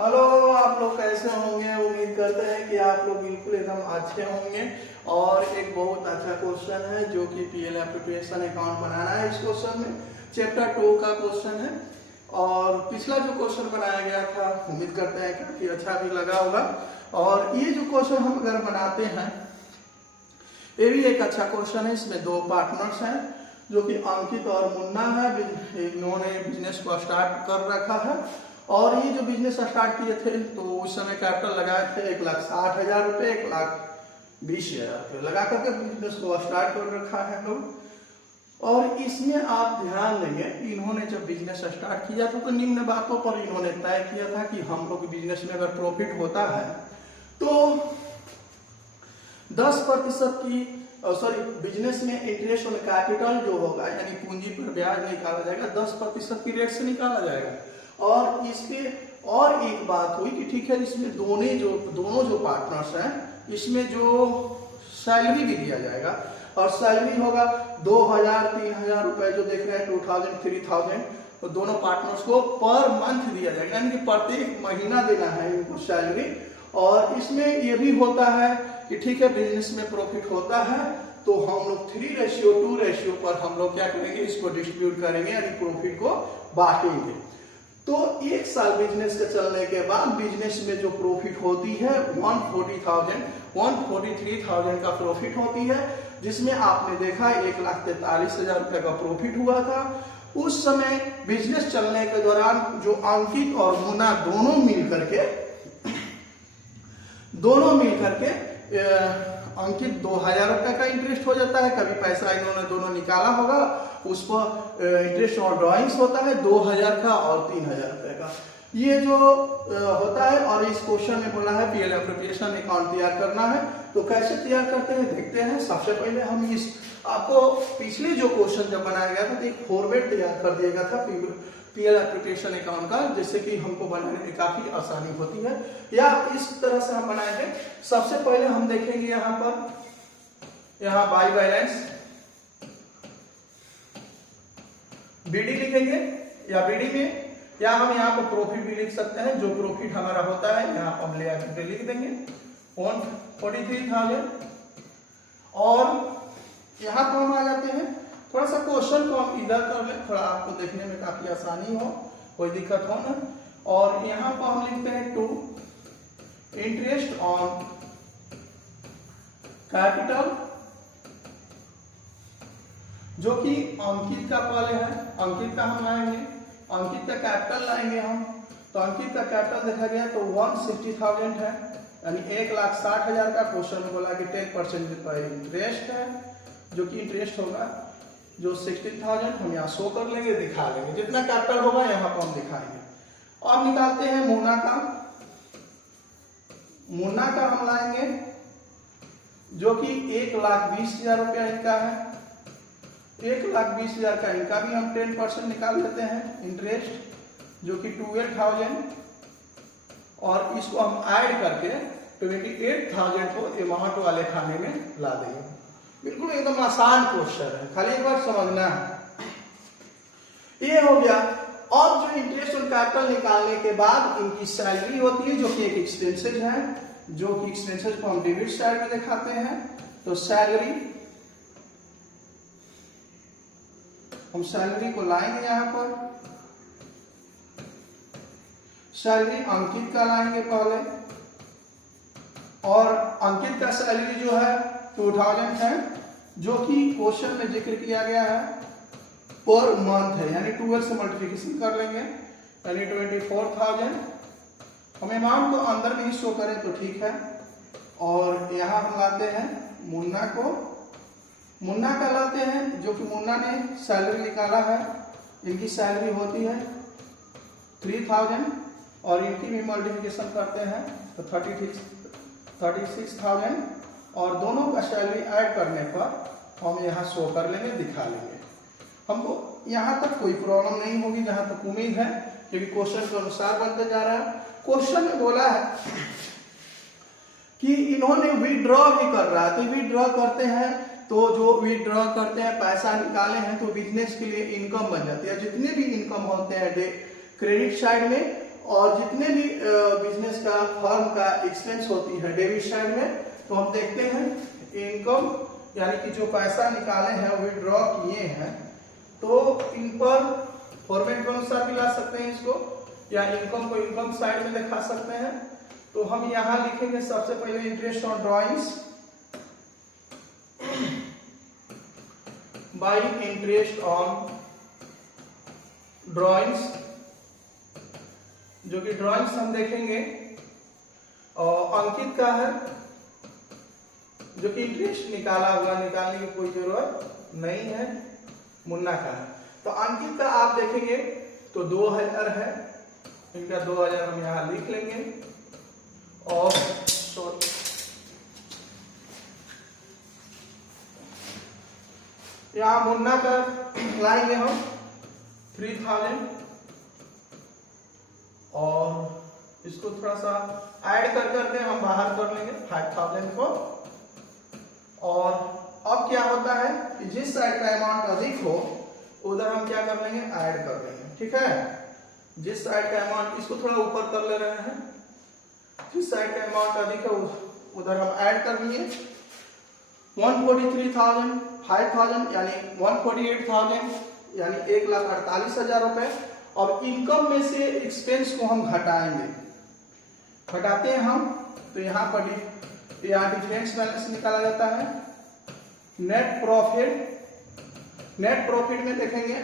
Hello, आप लोग कैसे होंगे। उम्मीद करते हैं कि आप लोग बिल्कुल एकदम अच्छे होंगे। और एक बहुत अच्छा क्वेश्चन है जो कि पीएल एप्लीकेशन अकाउंट बनाना है। इस क्वेश्चन में चैप्टर 2 का क्वेश्चन है। और पिछला जो क्वेश्चन बनाया गया था उम्मीद करते हैं काफी अच्छा भी लगा होगा। और ये जो क्वेश्चन हम अगर बनाते हैं ये भी एक अच्छा क्वेश्चन है। इसमें दो पार्टनर्स हैं जो कि अंकित और मुन्ना है। इन्होंने बिजनेस को स्टार्ट कर रखा है। और ये जो बिजनेस स्टार्ट किए थे तो उस समय कैपिटल लगाए थे 1,60,000 रुपये, 1,20,000 रुपये लगा करके बिजनेस को स्टार्ट कर रखा है लोग। और इसमें आप ध्यान देंगे इन्होंने जब बिजनेस स्टार्ट किया था तो निम्न बातों पर इन्होंने तय किया था कि हम लोग बिजनेस में अगर प्रॉफिट होता है तो 10% की बिजनेस में इंटरेस्ट ऑन कैपिटल जो होगा यानी पूंजी पर ब्याज निकाला जाएगा, 10% की रेट से निकाला जाएगा। और इसके और एक बात हुई कि ठीक है इसमें दोनों जो पार्टनर्स हैं इसमें जो सैलरी भी दिया जाएगा। और सैलरी होगा 2,000 3,000 रुपए जो देख रहे हैं 2,000 3,000 तो दोनों पार्टनर्स को पर मंथ दिया जाएगा, यानी कि प्रत्येक महीना देना है इनको सैलरी। और इसमें ये भी होता है कि ठीक है बिजनेस में प्रॉफिट होता है तो हम लोग 3:2 पर हम लोग क्या करेंगे, इसको डिस्ट्रीब्यूट करेंगे यानी प्रॉफिट को बांटेंगे। तो एक साल बिजनेस के चलने के बाद बिजनेस में जो प्रॉफिट होती है 143,000 का प्रॉफिट होती है, जिसमें आपने देखा 1,43,000 रुपए का प्रॉफिट हुआ था। उस समय बिजनेस चलने के दौरान जो अंकित और मुन्ना दोनों मिल करके अंकित 2,000 रुपए का इंटरेस्ट हो जाता है। कभी पैसा इन्होंने दोनों निकाला होगा उस पर इंटरेस्ट और ड्रॉइंग्स होता है 2,000 का और 3,000 रुपए का, ये जो होता है। और इस क्वेश्चन में बोला है पीएल एप्लीकेशन अकाउंट तैयार करना है। तो कैसे तैयार करते हैं देखते हैं। सबसे पहले हम आपको पिछले जो क्वेश्चन जब बनाया गया था तो एक फॉर्मेट तैयार कर दिया गया था पीएल एप्लीकेशन अकाउंट का, जिससे कि हमको बनाने में काफी आसानी होती है। या इस तरह से हम बनाएंगे। सबसे पहले हम देखेंगे यहाँ बाई बैलेंस बीडी लिखेंगे या बीडी में, या हम यहाँ पर प्रॉफिट भी लिख सकते हैं। जो प्रॉफिट हमारा होता है यहाँ पर हम ले आकर लिख देंगे 143,000। और यहाँ पर हम आ जाते हैं, थोड़ा सा क्वेश्चन को हम इधर कर लें, थोड़ा आपको देखने में काफी आसानी हो, कोई दिक्कत हो ना। और यहाँ पर हम लिखते हैं 2 इंटरेस्ट ऑन कैपिटल, जो कि अंकित का पहले है। अंकित का हम लाएंगे, अंकित का कैपिटल लाएंगे हम। तो अंकित का कैपिटल देखा गया तो 160,000 है, यानी 1,60,000 का। क्वेश्चन में बोला कि 10% पर इंटरेस्ट है, जो कि इंटरेस्ट होगा जो 16,000 हम यहाँ शो कर लेंगे, दिखा लेंगे। जितना कैपिटल होगा यहाँ पर हम दिखाएंगे। और निकालते हैं मुन्ना का हम लाएंगे जो कि 1,20,000 रुपया इनका है। 1,20,000 का इनका भी हम 10% निकाल लेते हैं इंटरेस्ट, जो कि 12,000। और इसको हम ऐड करके 28,000 को अमाउंट वाले खाने में ला देंगे। बिल्कुल एकदम आसान क्वेश्चन है, खाली एक बार समझना है। ये हो गया। अब जो इंटरेस्ट और कैपिटल निकालने के बाद इनकी सैलरी होती है जो कि एक एक्सपेंसेस है, जो कि एक्सपेंसेस को हम डेबिट साइड में दिखाते हैं। तो हम सैलरी को लाएंगे यहाँ पर। सैलरी अंकित का लाएंगे पहले, और अंकित का सैलरी जो है 2,000 है, जो कि क्वेश्चन में जिक्र किया गया है पर मंथ है, यानी 12 से मल्टीप्लिकेशन कर लेंगे यानी 24,000। हम अमाउंट को अंदर में ही शो करें तो ठीक है। और यहाँ हम लाते हैं मुन्ना का लाते हैं, जो कि मुन्ना ने सैलरी निकाला है। इनकी सैलरी होती है 3,000 और इनकी भी मल्टीप्लिकेशन करते हैं तो 36,000। और दोनों का सैलरी ऐड करने पर हम यहाँ शो कर लेंगे, दिखा लेंगे। हमको यहाँ तक कोई प्रॉब्लम नहीं होगी जहां तक उम्मीद है, क्योंकि क्वेश्चन के अनुसार बनते जा रहा है। क्वेश्चन में बोला है कि इन्होंने विड्रॉ भी कर रहा है। तो विड्रॉ करते हैं तो जो विड्रॉ करते हैं पैसा निकाले हैं तो बिजनेस के लिए इनकम बन जाती है। जितने भी इनकम होते हैं क्रेडिट साइड में और जितने भी बिजनेस का फर्म का एक्सपेंस होती है डेबिट साइड में, तो हम देखते हैं इनकम यानी कि जो पैसा निकाले हैं विड्रॉ किए हैं, तो इन पर फॉर्मेट के अनुसार भी ला सकते हैं इसको, या इनकम को इनकम साइड में दिखा सकते हैं। तो हम यहाँ लिखेंगे सबसे पहले interest on drawings, by interest on drawings, जो कि ड्रॉइंग्स हम देखेंगे और अंकित का है, जो कि इंटरेस्ट निकाला हुआ, निकालने की कोई जरूरत नहीं है, मुन्ना का है। तो अंकित का आप देखेंगे तो 2000 है, इनका 2000 हम यहाँ लिख लेंगे। और यहाँ मुन्ना का लाएंगे हम 3000 और इसको थोड़ा सा ऐड कर करके हम बाहर कर लेंगे 5000 को। और अब क्या होता है कि जिस साइड का अमाउंट अधिक हो उधर हम क्या कर लेंगे, ऐड कर लेंगे। ठीक है, जिस साइड का अमाउंट, इसको थोड़ा ऊपर कर ले रहे हैं, जिस साइड का अमाउंट अधिक है उधर हम ऐड कर लिए 143,000, 5,000 यानी 148,000 यानी 1,48,000 रुपए। और इनकम में से एक्सपेंस को हम घटाएंगे, घटाते हैं हम, तो यहाँ पर यहाँ डिफरेंस बैलेंस निकाला जाता है। नेट प्रॉफिट में देखेंगे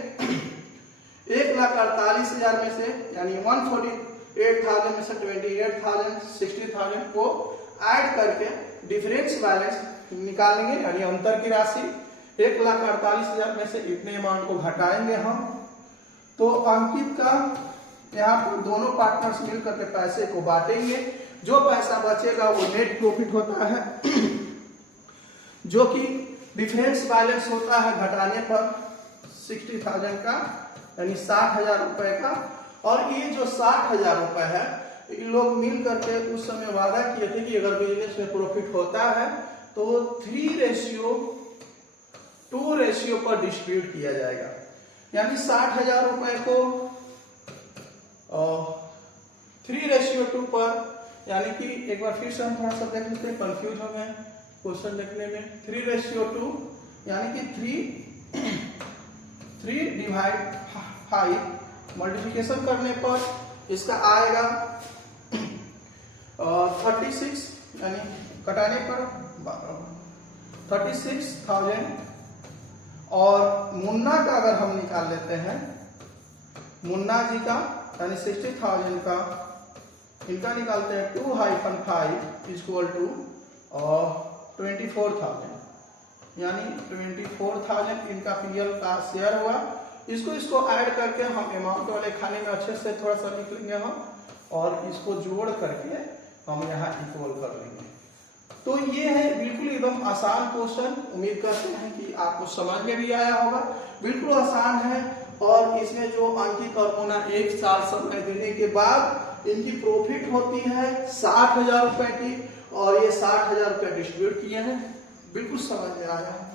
1,48,000 में से यानी 148,000 में से 28,000, 60,000 को ऐड करके डिफरेंस बैलेंस निकालेंगे, यानी अंतर की राशि 1,48,000 में से इतने अमाउंट को घटाएंगे हम। तो अंकित का यहाँ पर दोनों पार्टनर्स मिलकर के पैसे को बांटेंगे, जो पैसा बचेगा वो नेट प्रॉफिट होता है, जो कि डिफरेंस बैलेंस होता है घटाने पर 60,000 का यानी 60,000 रुपए का। और ये जो 60,000 रुपए है, इन लोग मिल करके उस समय वादा किए थे कि अगर बिजनेस में प्रॉफिट होता है तो 3:2 पर डिस्ट्रीब्यूट किया जाएगा, यानी 60,000 रुपए को 3:2 पर, यानी कि एक बार फिर से हम थोड़ा सा देख लेते हैं, कंफ्यूज हो गए क्वेश्चन देखने में। 3:2 यानी कि 3/5 मल्टीप्लिकेशन करने पर इसका आएगा 36, यानी कटाने पर 36,000। और मुन्ना का अगर हम निकाल लेते हैं, मुन्ना जी का यानी 60,000 का, इनका निकालते हैं 2-5 इक्वल टू 24,000, यानी 24,000 इनका पीएल का शेयर हुआ। इसको ऐड करके हम अमाउंट वाले खाने में अच्छे से थोड़ा सा लिख लेंगे हम, और इसको जोड़ करके हम यहाँ इक्वल कर लेंगे। तो ये है बिल्कुल एकदम आसान क्वेश्चन, उम्मीद करते हैं कि आपको समझ में भी आया होगा। बिल्कुल आसान है, और इसमें जो अंकित और मुन्ना 1 साल समय देने के बाद इनकी प्रॉफिट होती है 60,000 रुपए की, और ये 60,000 रुपए डिस्ट्रीब्यूट किए हैं। बिल्कुल समझ में आया।